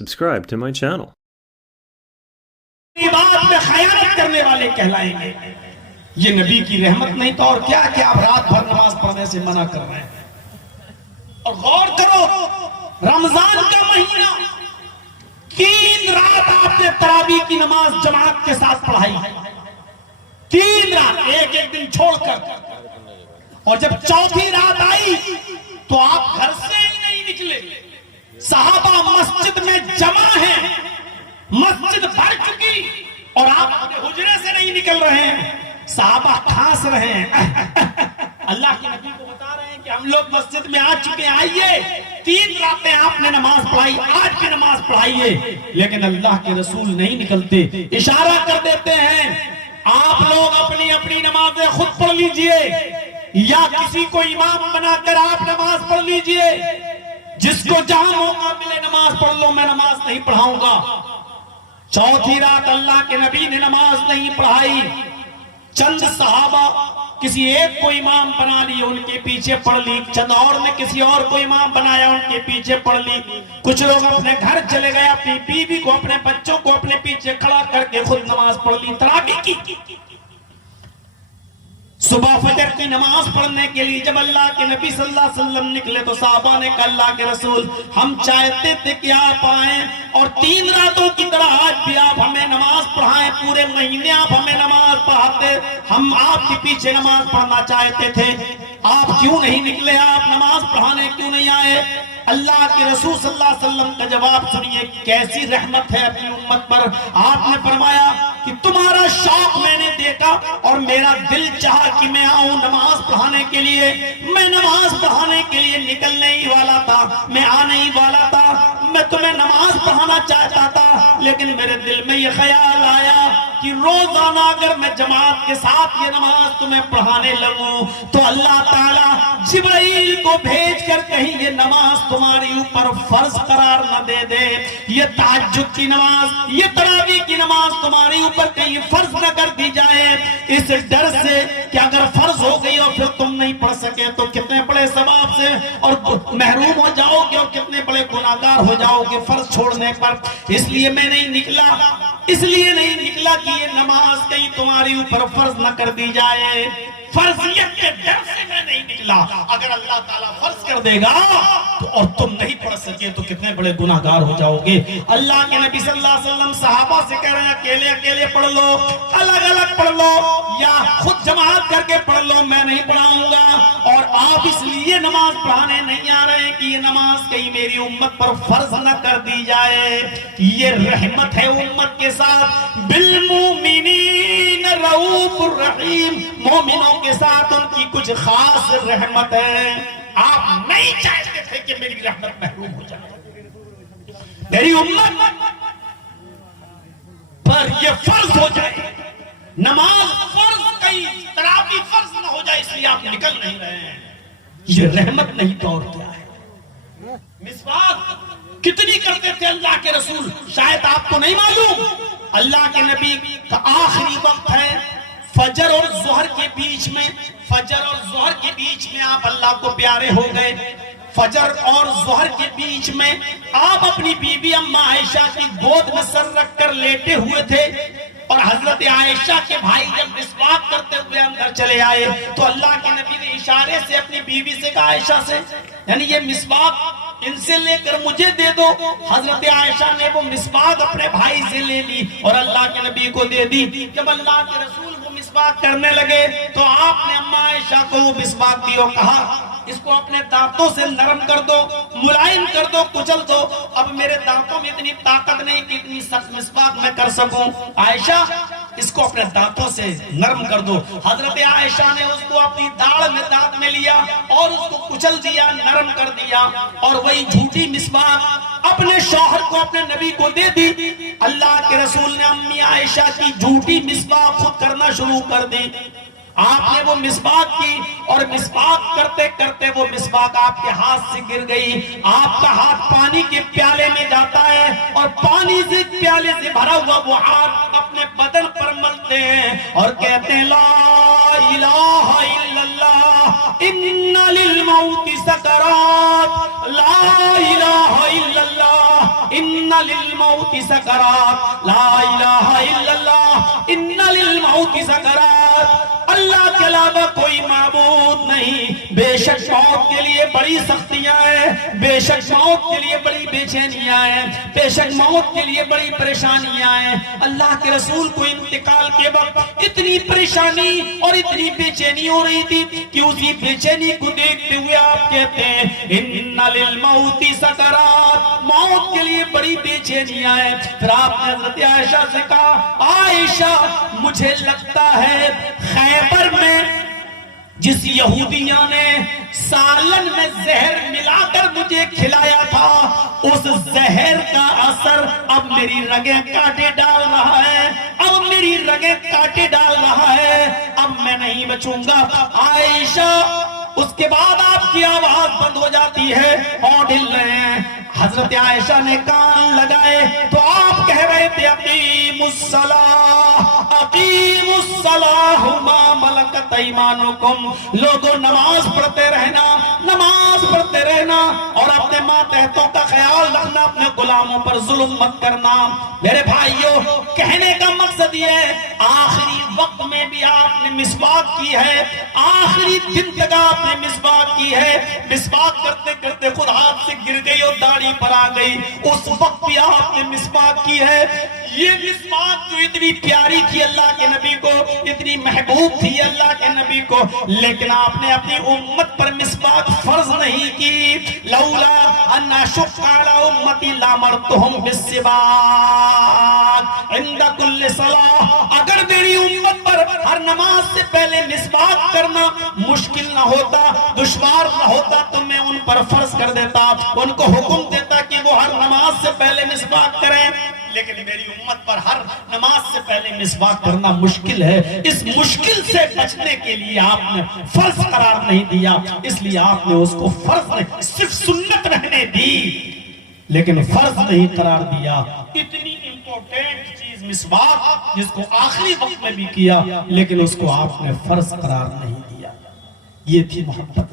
subscribe to my channel. بات میں خیانت کرنے والے کہلائیں گے. یہ نبی کی رحمت نہیں تو اور کیا کہ آپ رات بھر نماز پڑھنے سے منع کر رہے ہیں. اور غور کرو, رمضان کا مہینہ 3 رات آپ نے تراویح کی نماز جماعت کے ساتھ پڑھائی, 3 رات ایک دن چھوڑ کر. اور جب چوتھی رات آئی تو آپ گھر سے ہی نہیں نکلے. صحابہ مسجد میں جمع ہیں, مسجد بھر چکی اور آپ اپنے حجرے سے نہیں نکل رہے ہیں. صحابہ کھانس رہے ہیں, اللہ کے نبی کو بتا رہے ہیں کہ ہم لوگ مسجد میں آ چکے ہیں, آئیے 3 راتیں آپ نے نماز پڑھائی, آج کی نماز پڑھائیے. لیکن اللہ کے رسول نہیں نکلتے, اشارہ کر دیتے ہیں آپ لوگ اپنی اپنی نمازیں خود پڑھ لیجئے یا کسی کو امام بنا کر آپ نماز پڑھ لیجئے. جس کو جہاں موقع ملے نماز پڑھ لو, میں نماز نہیں پڑھاؤں گا. چوتھی رات اللہ کے نبی نے نماز نہیں پڑھائی. چند صحابہ کسی ایک کو امام بنا لی, ان کے پیچھے پڑھ لی. چند اور نے کسی اور کو امام بنایا, ان کے پیچھے پڑھ لی. کچھ لوگ اپنے گھر چلے گئے, اپنی بیوی کو اپنے بچوں کو اپنے پیچھے کھڑا کر کے خود نماز پڑھ لی, تراویح کی. صبح فجر کی نماز پڑھنے کے لیے جب اللہ کے نبی صلی اللہ علیہ وسلم نکلے تو صحابہ نے کہا اللہ کے رسول ہم چاہتے تھے کہ آپ آئیں اور 3 راتوں کی طرح آج بھی آپ ہمیں نماز پڑھائیں, پورے مہینے آپ ہمیں نماز پڑھاتے, ہم آپ کے پیچھے نماز پڑھنا چاہتے تھے, آپ کیوں نہیں نکلے, آپ نماز پڑھانے کیوں نہیں آئے. اللہ کے رسول صلی اللہ علیہ وسلم کا جواب سنیے, کیسی رحمت ہے اپنی امت پر. آپ نے فرمایا کہ تمہارا شوق میں نے دیکھا اور میرا دل چاہا کہ میں آؤں نماز پڑھانے کے لیے. میں نماز پڑھانے کے لیے نکلنے ہی والا تھا, میں آنے ہی والا تھا, میں تمہیں نماز پڑھانا چاہتا تھا. لیکن میرے دل میں یہ خیال آیا کہ روزانہ اگر میں جماعت کے ساتھ یہ نماز تمہیں پڑھانے لگوں تو اللہ تعالیٰ جبرائیل کو بھیج کر کہیں یہ نماز تمہاری اوپر فرض قرار نہ دے دے, یہ تہجد کی نماز, یہ تراویح کی نماز تمہاری اوپر کہیں فرض نہ کر دی جائے. اس ڈر سے کہ اگر فرض ہو گئی اور پھر تم نہیں پڑھ سکے تو کتنے بڑے ثواب سے اور محروم ہو جاؤ گے اور کتنے بڑے گناہگار ہو جاؤ گے فرض چھوڑنے پر. اس لیے میں نہیں نکلا, اس لیے نہیں نکلا کہ یہ نماز کہیں تمہاری اوپر فرض نہ کر دی جائے. فرضیت کے ڈر سے میں نہیں نکلا. اگر اللہ تعالیٰ فرض کر دے گا تو اور تم نہیں پڑھ سکے تو کتنے بڑے گناہگار ہو جاؤ گے. اللہ کے نبی صلی اللہ علیہ وسلم صحابہ سے کہہ رہے ہیں اکیلے اکیلے پڑھ لو, الگ الگ پڑھ لو یا خود جماعت کر کے پڑھ لو, میں نہیں پڑھاؤں گا. اور آپ اس لیے نماز پڑھانے نہیں آ رہے کہ یہ نماز کہیں میری امت پر فرض نہ کر دی جائے. یہ رحمت ہے امت کے ساتھ. بالمؤمنین رؤوف الرحیم, مومنوں کے ساتھ ان کی کچھ خاص رحمت ہے. آپ نہیں چاہتے تھے کہ میری رحمت محروم ہو جائے, میری امت پر یہ فرض ہو جائے, نماز فرض کہیں تراویح فرض نہ ہو جائے, اس لیے آپ نکل نہیں رہے ہیں. یہ رحمت نہیں تو اور کیا ہے. مسواک کتنی کرتے تھے اللہ کے رسول, شاید آپ کو نہیں معلوم. اللہ کے نبی کا آخری وقت ہے فجر اور ظہر کے بیچ میں, فجر اور ظہر کے بیچ میں آپ اللہ کو پیارے ہو گئے. فجر اور ظہر کے بیچ میں آپ اپنی بیوی اماں عائشہ کی گود میں سر رکھ کر لیٹے ہوئے تھے اور حضرت عائشہ کے بھائی جب مسواک کرتے ہوئے اندر چلے آئے تو اللہ کے نبی نے اشارے سے اپنی بیوی سے کہا عائشہ سے, یعنی یہ مسواک ان سے لے کر مجھے دے دو. حضرت عائشہ نے وہ مسواک اپنے بھائی سے لے لی اور اللہ کے نبی کو دے دی. جب اللہ کے رسول وہ مسواک کرنے لگے تو آپ نے اماں عائشہ کو وہ مسواک دی اور کہا اس کو اپنے دانتوں سے نرم کر دو, ملائم کر دو, کچل دو. اب میرے دانتوں میں اتنی طاقت نہیں کہ اتنی سخت مسواک میں کر سکوں. عائشہ اس کو اپنے دانتوں سے نرم کر دو. حضرت عائشہ نے اس کو اپنی داڑھ میں دانت میں لیا اور اس کو کچل دیا, نرم کر دیا اور وہی جھوٹی مسواک اپنے شوہر کو, اپنے نبی کو دے دی. اللہ کے رسول نے امی عائشہ کی جھوٹی مسواک خود کرنا شروع کر دی. آپ نے وہ مسواک کی اور مسواک کرتے کرتے وہ مسواک آپ کے ہاتھ سے گر گئی. آپ کا ہاتھ پانی کے پیالے میں جاتا ہے اور پانی سے پیالے سے بھرا ہوا وہ ہاتھ اپنے بدن پر ملتے ہیں اور کہتے ہیں لا الہ الا اللہ ان للموت سکرات, لا الہ الا اللہ ان للموت سکرات، لا الہ الا اللہ، ان للموت سکرات، اللہ کے علاوہ کوئی معبود نہیں، بے شک موت کے لیے بڑی سختیاں ہیں، بے شک موت کے لیے بڑی بے چینیاں ہیں، بے شک موت کے لیے بڑی پریشانیاں ہیں۔ اللہ کے رسول کو انتقال کے وقت اتنی پریشانی اور اتنی بے چینی ہو رہی تھی کہ اسی بے چینی کو دیکھتے ہوئے آپ کہتے ہیں ان للموت سکرات، موت کے لیے بڑی بے چینیاں ہیں۔ پھر آپ نے حضرت عائشہ سے کہا عائشہ مجھے لگتا ہے خیبر میں جس یہودیوں نے سالن میں زہر ملا کر مجھے کھلایا تھا، اس زہر کا اثر اب میری رگیں کاٹے ڈال رہا ہے، اب میری رگیں کاٹے ڈال رہا ہے، اب میں نہیں بچوں گا۔ عائشہ اس کے بعد آپ کی آواز بند ہو جاتی ہے اور ہل رہے ہیں۔ حضرت عائشہ نے کان لگائے تو آپ کہہ رہے تھے اقیم الصلاۃ، اقیم الصلاۃ ما ملکت ایمانکم، لوگوں نماز پڑھتے رہنا، نماز پڑھتے رہنا اور اپنے ماتحتوں کا خیال رکھنا، اپنے غلاموں پر ظلم مت کرنا۔ میرے بھائیوں کہنے کا مقصد یہ ہے آخری وقت میں بھی آپ نے مسواک کی ہے، آخری دن تک آپ نے مسواک کی ہے، مسواک کرتے کرتے خود ہاتھ سے گر گئی اور داڑھی پر آ گئی، اس وقت بھی آپ نے مسواک کی ہے۔ یہ مسواک جو اتنی پیاری تھی اللہ کے نبی کو، اتنی محبوب تھی اللہ کے نبی کو، لیکن آپ نے اپنی امت پر مسواک فرض نہیں کی۔ لولا ان اشق علی امتی لامرتہم بالسواک عند کل صلاۃ، اگر میری امت پر ہر نماز سے پہلے مسواک کرنا مشکل نہ ہوتا، دشوار نہ ہوتا تو میں ان پر فرض کر دیتا، ان کو حکم دیتا کہ وہ ہر نماز سے پہلے مسواک کریں، لیکن میری امت پر ہر نماز سے پہلے مسواک کرنا مشکل ہے۔ اس مشکل سے بچنے کے لیے آپ نے فرض قرار نہیں دیا، اس لیے آپ نے اس کو فرض نہیں، صرف سنت رہنے دی لیکن فرض نہیں قرار دیا۔ اتنی امپورٹنٹ چیز مسواک جس کو آخری وقت میں بھی کیا لیکن اس کو آپ نے فرض قرار نہیں دیا۔ یہ تھی محبت